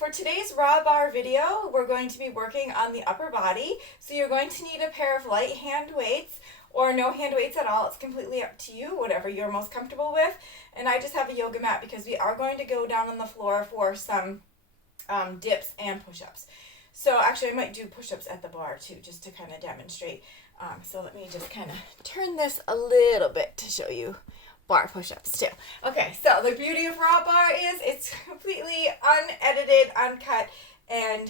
for today's raw bar video, we're going to be working on the upper body. So you're going to need a pair of light hand weights or no hand weights at all. It's completely up to you, whatever you're most comfortable with. And I just have a yoga mat because we are going to go down on the floor for some dips and push-ups. So actually I might do push-ups at the bar too, just to kind of demonstrate. So let me just kind of turn this a little bit to show you bar push-ups too. Okay, so the beauty of raw bar is it's completely unedited, uncut, and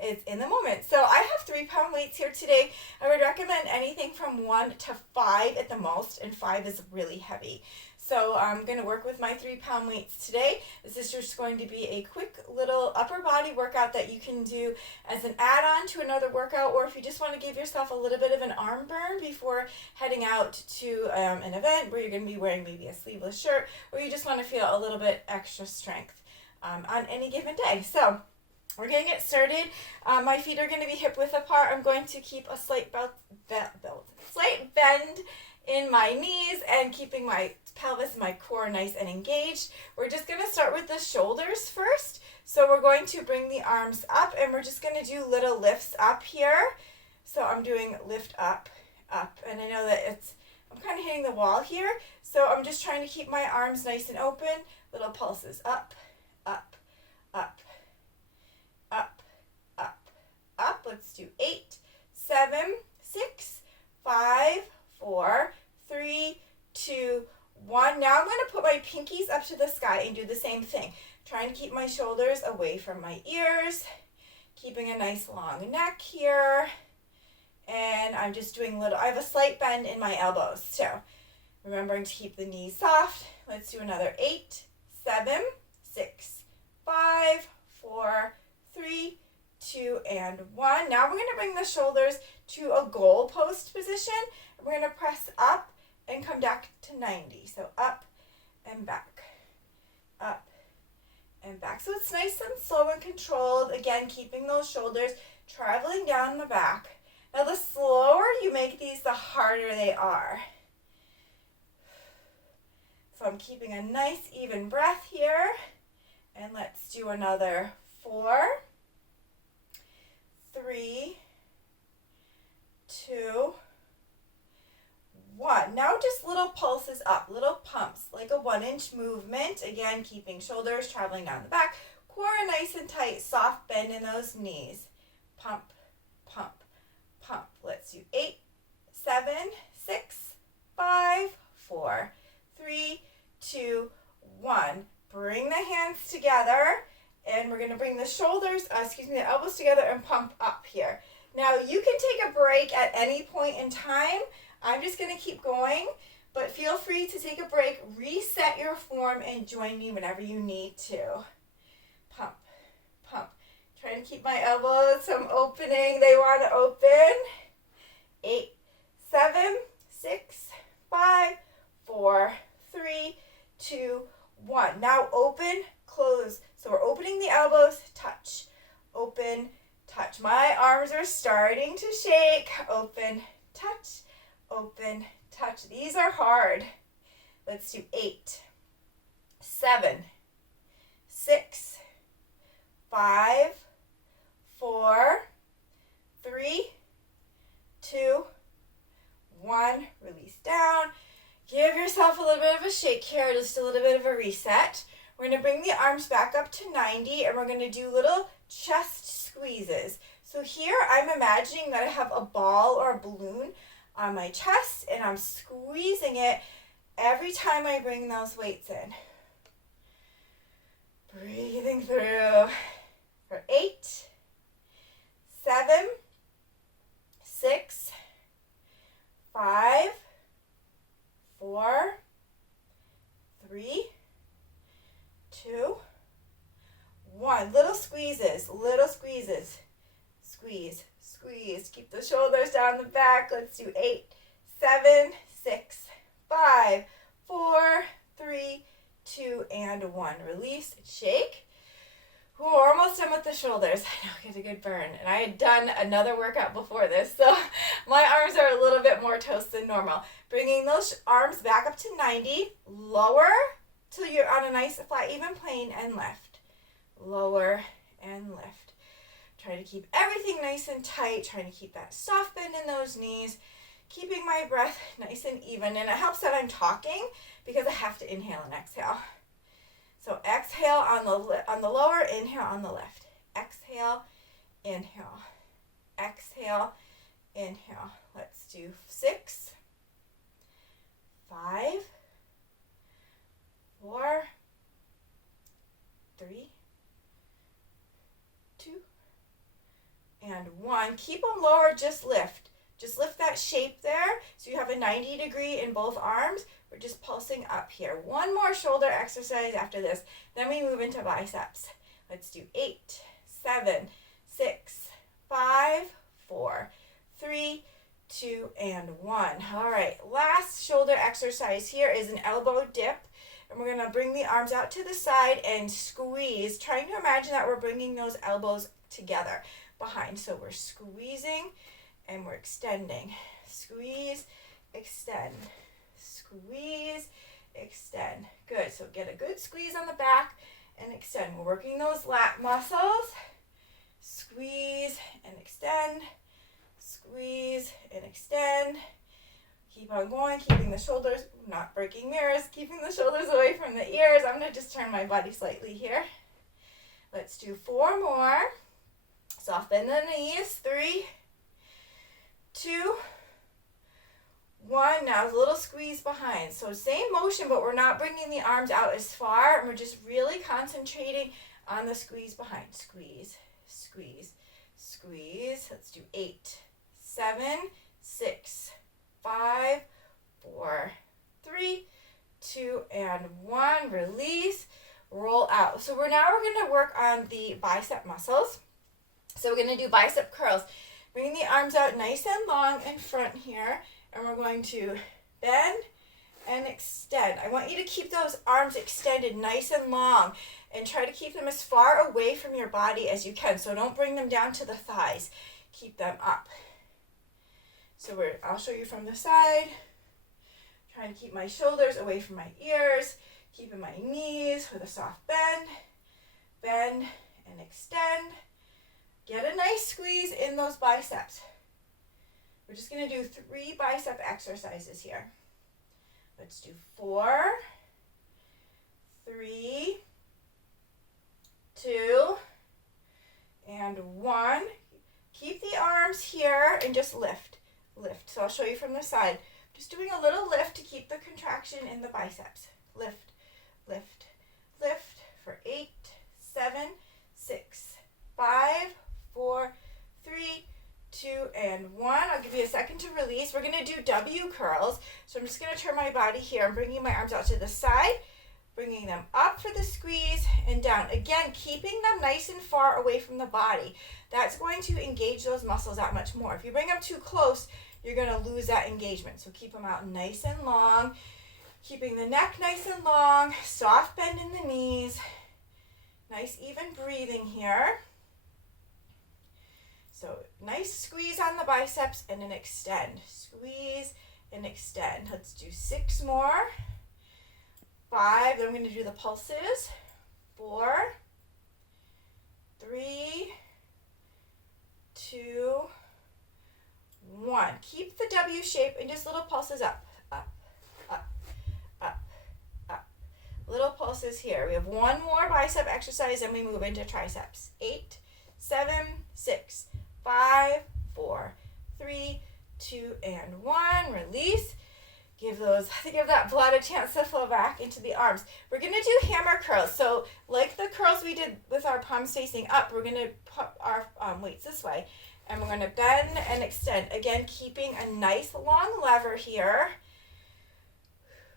it's in the moment. So I have 3-pound weights here today. I would recommend anything from 1 to 5 at the most, and 5 is really heavy. So I'm going to work with my 3-pound weights today. This is just going to be a quick little upper body workout that you can do as an add-on to another workout, or if you just want to give yourself a little bit of an arm burn before heading out to an event where you're going to be wearing maybe a sleeveless shirt, or you just want to feel a little bit extra strength on any given day. So we're going to get started. My feet are going to be hip width apart. I'm going to keep a slight bend in my knees and keeping my pelvis and my core nice and engaged. We're just going to start with the shoulders first. So we're going to bring the arms up and we're just going to do little lifts up here. So I'm doing lift up, up. And I know that I'm kind of hitting the wall here. So I'm just trying to keep my arms nice and open. Little pulses up, up, up, up, up, up. Let's do 8, 7, 6, 5, 4, 3, 2, 1. Now I'm going to put my pinkies up to the sky and do the same thing. Trying to keep my shoulders away from my ears, keeping a nice long neck here. And I'm just doing I have a slight bend in my elbows. So remembering to keep the knees soft. Let's do another 8, 7, 6, 5, 4, 3, 2, and 1. Now we're going to bring the shoulders to a goal post position. We're going to press up and come back to 90. So up and back, up and back. So it's nice and slow and controlled. Again, keeping those shoulders traveling down the back. Now the slower you make these, the harder they are. So I'm keeping a nice even breath here. And let's do another 4, 3, 2, 1. Now just little pulses up, little pumps, like a 1-inch movement. Again, keeping shoulders traveling down the back, core nice and tight, soft bend in those knees. Pump, pump, pump. Let's do 8, 7, 6, 5, 4, 3, 2, 1. Bring the hands together, and we're going to bring the the elbows together and pump up here. Now you can take a break at any point in time. I'm just going to keep going, but feel free to take a break, reset your form, and join me whenever you need to. Pump, pump. Trying to keep my elbows from opening. They want to open. 8, 7, 6, 5, 4, 3, 2, 1. Now open, close. So we're opening the elbows, touch, open, touch. My arms are starting to shake. Open, touch, open, touch. These are hard. Let's do 8, 7, 6, 5, 4, 3, 2, 1. Release down. Give yourself a little bit of a shake here, just a little bit of a reset. We're going to bring the arms back up to 90 and we're going to do little chest squeezes. So here I'm imagining that I have a ball or a balloon on my chest and I'm squeezing it every time I bring those weights in. Breathing through for 8, 7, 6, 5, 4, 3, 2, 1. Little squeezes, little squeezes. Squeeze, squeeze. Keep the shoulders down the back. Let's do 8, 7, 6, 5, 4, 3, 2, and 1. Release, shake. Ooh, we're almost done with the shoulders. I know, get a good burn. And I had done another workout before this, so my arms are a little bit more toast than normal. Bringing those arms back up to 90, lower till you're on a nice flat even plane, and lift. Lower and lift. Try to keep everything nice and tight, trying to keep that soft bend in those knees, keeping my breath nice and even. And it helps that I'm talking because I have to inhale and exhale. So exhale on the lower, inhale on the left. Exhale, inhale. Exhale, inhale. Let's do 6, 5, 4, 3, 2, and 1. Keep them lower, just lift. Just lift that shape there so you have a 90 degree in both arms. We're just pulsing up here. One more shoulder exercise after this. Then we move into biceps. Let's do 8, 7, 6, 5, 4, 3, 2, and 1. All right, last shoulder exercise here is an elbow dip. And we're going to bring the arms out to the side and squeeze, trying to imagine that we're bringing those elbows together behind. So we're squeezing and we're extending. Squeeze, extend. Squeeze, extend. Good. So get a good squeeze on the back and extend. We're working those lat muscles. Squeeze and extend. Squeeze and extend. Keep on going, keeping the shoulders, not breaking mirrors, keeping the shoulders away from the ears. I'm going to just turn my body slightly here. Let's do 4 more. Soft bend the knees. 3, 2, 1. Now a little squeeze behind. So same motion, but we're not bringing the arms out as far. And we're just really concentrating on the squeeze behind. Squeeze, squeeze, squeeze. Let's do 8, 7, 6, 5, 4, 3, 2, and 1. Release, roll out. So we're going to work on the bicep muscles. So we're going to do bicep curls. Bringing the arms out nice and long in front here. And we're going to bend and extend. I want you to keep those arms extended nice and long and try to keep them as far away from your body as you can. So don't bring them down to the thighs. Keep them up. So I'll show you from the side. Trying to keep my shoulders away from my ears. Keeping my knees with a soft bend. Bend and extend. Get a nice squeeze in those biceps. We're just going to do 3 bicep exercises here. Let's do 4, 3, 2, and 1. Keep the arms here and just lift. Lift. So I'll show you from the side. Just doing a little lift to keep the contraction in the biceps. Lift, lift, lift for 8, 7, 6, 5, 4, 3, 2, and 1. I'll give you a second to release. We're going to do W curls. So I'm just going to turn my body here. I'm bringing my arms out to the side, bringing them up for the squeeze and down. Again, keeping them nice and far away from the body. That's going to engage those muscles that much more. If you bring them too close, you're going to lose that engagement. So keep them out nice and long, keeping the neck nice and long, soft bend in the knees, nice even breathing here. So nice squeeze on the biceps and then extend. Squeeze and extend. Let's do 6 more. 5, then I'm going to do the pulses. 4, 3, 2, 1. Keep the W shape and just little pulses up, up, up, up, up. Little pulses here. We have 1 more bicep exercise and we move into triceps. 8, 7, 6, 5, 4, 3, 2, and 1. Release. Give that blood a chance to flow back into the arms. We're going to do hammer curls. So like the curls we did with our palms facing up, we're going to put our weights this way. And we're going to bend and extend. Again, keeping a nice long lever here.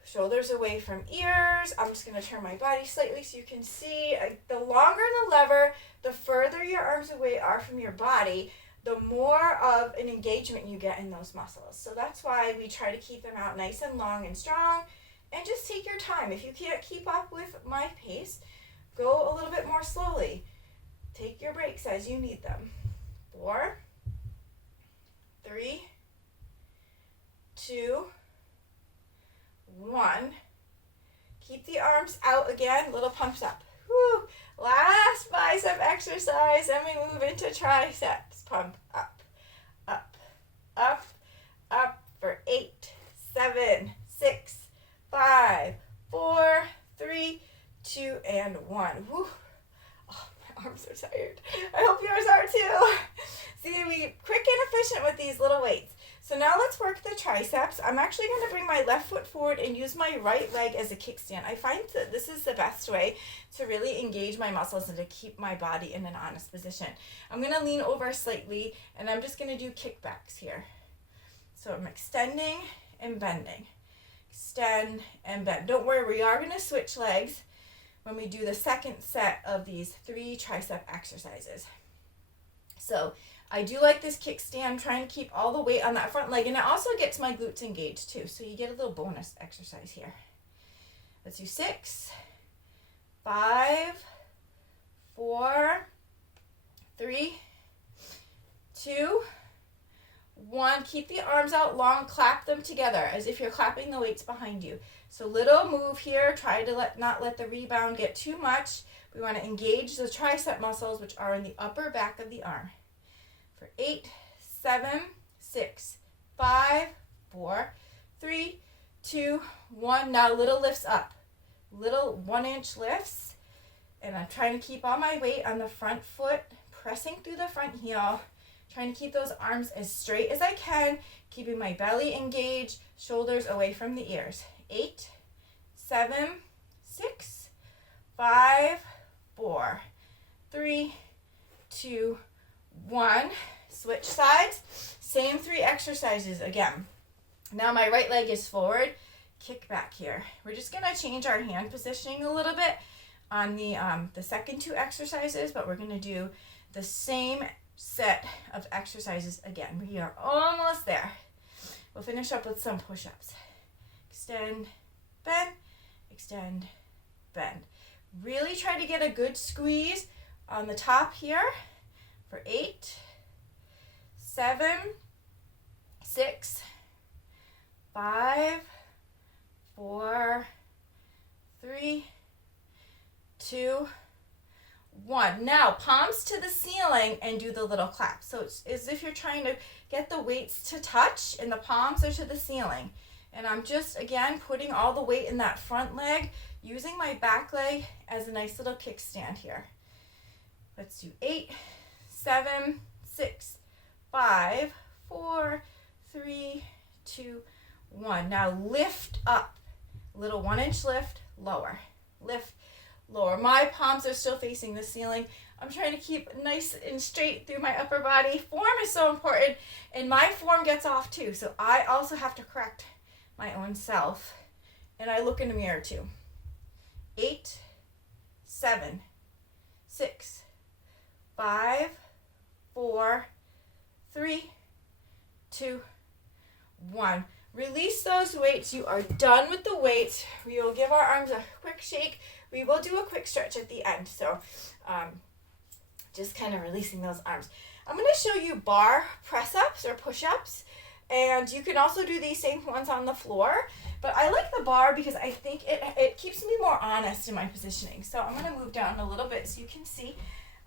Shoulders away from ears. I'm just going to turn my body slightly so you can see. The longer the lever, the further your arms away are from your body, the more of an engagement you get in those muscles. So that's why we try to keep them out nice and long and strong. And just take your time. If you can't keep up with my pace, go a little bit more slowly. Take your breaks as you need them. 4, 3, 2, 1. Keep the arms out again, little pumps up. Woo. Last bicep exercise, and we move into triceps. Pump up, up, up, up for 8, 7, 6, 5, 4, 3, 2, and 1. Whew. Oh, my arms are tired. I hope yours are too. See, we quick and efficient with these little weights. So now let's work the triceps. I'm actually going to bring my left foot forward and use my right leg as a kickstand. I find that this is the best way to really engage my muscles and to keep my body in an honest position. I'm going to lean over slightly, and I'm just going to do kickbacks here. So I'm extending and bending. Extend and bend. Don't worry, we are going to switch legs when we do the second set of these 3 tricep exercises. So I do like this kickstand, trying to keep all the weight on that front leg, and it also gets my glutes engaged too, so you get a little bonus exercise here. Let's do 6, 5, 4, 3, 2, 1. Keep the arms out long, clap them together as if you're clapping the weights behind you. So little move here, try to not let the rebound get too much. We want to engage the tricep muscles, which are in the upper back of the arm. For 8, 7, 6, 5, 4, 3, 2, 1. Now little lifts up. Little 1-inch lifts. And I'm trying to keep all my weight on the front foot, pressing through the front heel, trying to keep those arms as straight as I can, keeping my belly engaged, shoulders away from the ears. 8, 7, 6, 5, 4, 3, 2, 1. Switch sides. Same 3 exercises again. Now my right leg is forward. Kick back here. We're just going to change our hand positioning a little bit on the second 2 exercises, but we're going to do the same set of exercises again. We are almost there. We'll finish up with some push-ups. Extend, bend, extend, bend. Really try to get a good squeeze on the top here for 8, 7, 6, 5, 4, 3, 2, 1. Now palms to the ceiling and do the little clap. So it's as if you're trying to get the weights to touch and the palms are to the ceiling. And I'm just, again, putting all the weight in that front leg, using my back leg as a nice little kickstand here. Let's do 8, 7, 6, 5, 4, 3, 2, 1. Now lift up. Little 1-inch lift, lower. Lift, lower. My palms are still facing the ceiling. I'm trying to keep nice and straight through my upper body. Form is so important, and my form gets off too. So I also have to correct my own self, and I look in the mirror too. 8, 7, 6, 5, 4, 3, 2, 1. Release those weights. You are done with the weights. We will give our arms a quick shake. We will do a quick stretch at the end. So just kind of releasing those arms. I'm going to show you bar press-ups or push-ups. And you can also do these same ones on the floor. But I like the bar because I think it keeps me more honest in my positioning. So I'm going to move down a little bit so you can see.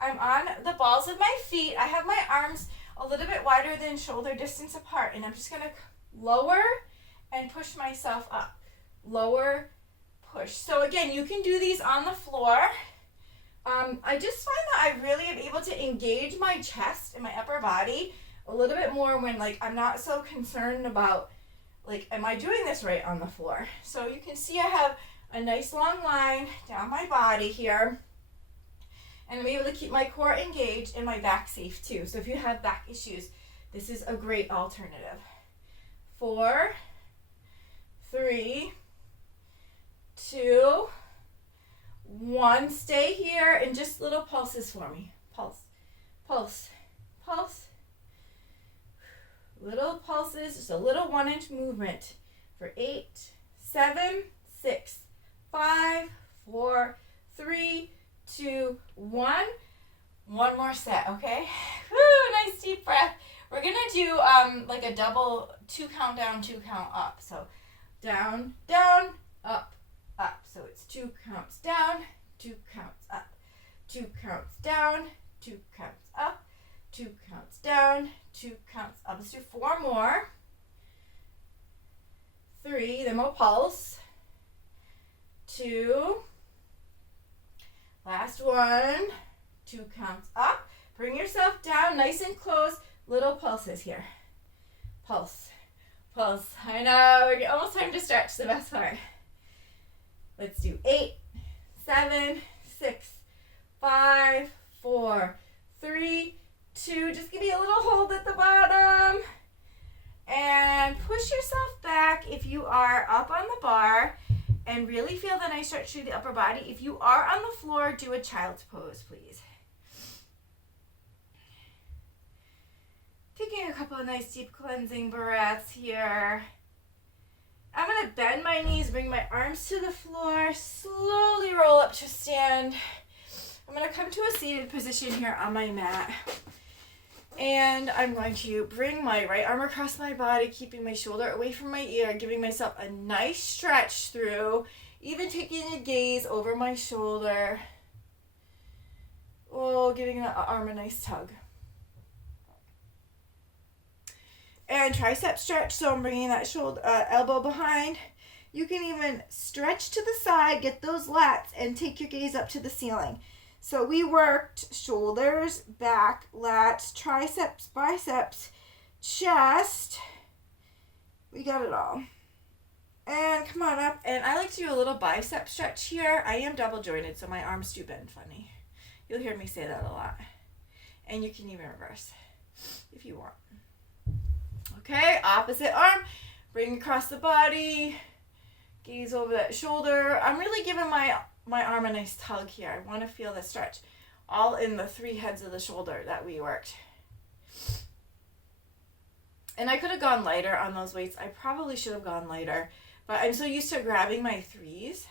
I'm on the balls of my feet. I have my arms a little bit wider than shoulder distance apart. And I'm just going to lower and push myself up. Lower, push. So again, you can do these on the floor. I just find that I really am able to engage my chest and my upper body a little bit more when I'm not so concerned about am I doing this right on the floor? So you can see I have a nice long line down my body here. And I'm able to keep my core engaged and my back safe too. So if you have back issues, this is a great alternative. 4, 3, 2, 1. Stay here and just little pulses for me. Pulse, pulse, pulse. Little pulses, just a little 1-inch movement for 8, 7, 6, 5, 4, 3, 2, 1. One more set, okay? Woo, nice deep breath. We're gonna do a double 2 count down, 2 count up. So down, down, up, up. So it's 2 counts down, 2 counts up. 2 counts down, 2 counts up, 2 counts down, 2 counts up. Let's do 4 more. 3, then we'll pulse. 2, last one, 2 counts up. Bring yourself down, nice and close. Little pulses here. Pulse, pulse. I know, almost time to stretch, the best part. Let's do 8, 7, 6, 5, 4, 3, 2. Just give me a little hold at the bottom. And push yourself back if you are up on the bar and really feel the nice stretch through the upper body. If you are on the floor, do a child's pose, please. Taking a couple of nice deep cleansing breaths here. I'm going to bend my knees, bring my arms to the floor, slowly roll up to stand. I'm going to come to a seated position here on my mat. And I'm going to bring my right arm across my body, keeping my shoulder away from my ear, giving myself a nice stretch through, even taking a gaze over my shoulder. Oh, giving that arm a nice tug. And tricep stretch, so I'm bringing that shoulder, elbow behind. You can even stretch to the side, get those lats, and take your gaze up to the ceiling. So we worked shoulders, back, lats, triceps, biceps, chest. We got it all. And come on up. And I like to do a little bicep stretch here. I am double jointed, so my arms do bend funny. You'll hear me say that a lot. And you can even reverse if you want. Okay, opposite arm. Bring across the body. Gaze over that shoulder. I'm really giving my arm a nice tug here. I want to feel the stretch all in the 3 heads of the shoulder that we worked. And I could have gone lighter on those weights. I probably should have gone lighter, but I'm so used to grabbing my 3s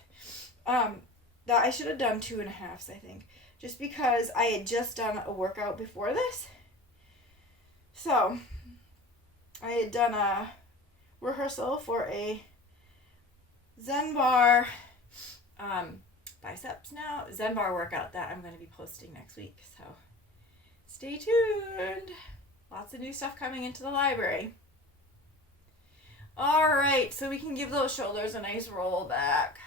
that I should have done 2.5s, I think, just because I had just done a workout before this. So I had done a rehearsal for a Zen Barre biceps now, Zen Barre workout that I'm going to be posting next week. So stay tuned. Lots of new stuff coming into the library. All right, so we can give those shoulders a nice roll back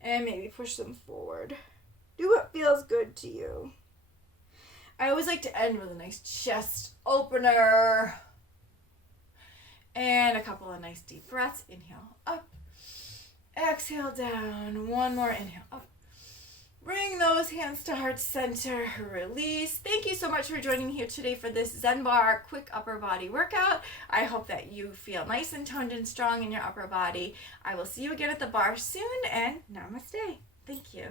and maybe push them forward. Do what feels good to you. I always like to end with a nice chest opener and a couple of nice deep breaths. Inhale up, exhale down. One more inhale up. Bring those hands to heart center, release. Thank you so much for joining me here today for this Zen Barre quick upper body workout. I hope that you feel nice and toned and strong in your upper body. I will see you again at the bar soon, and namaste. Thank you.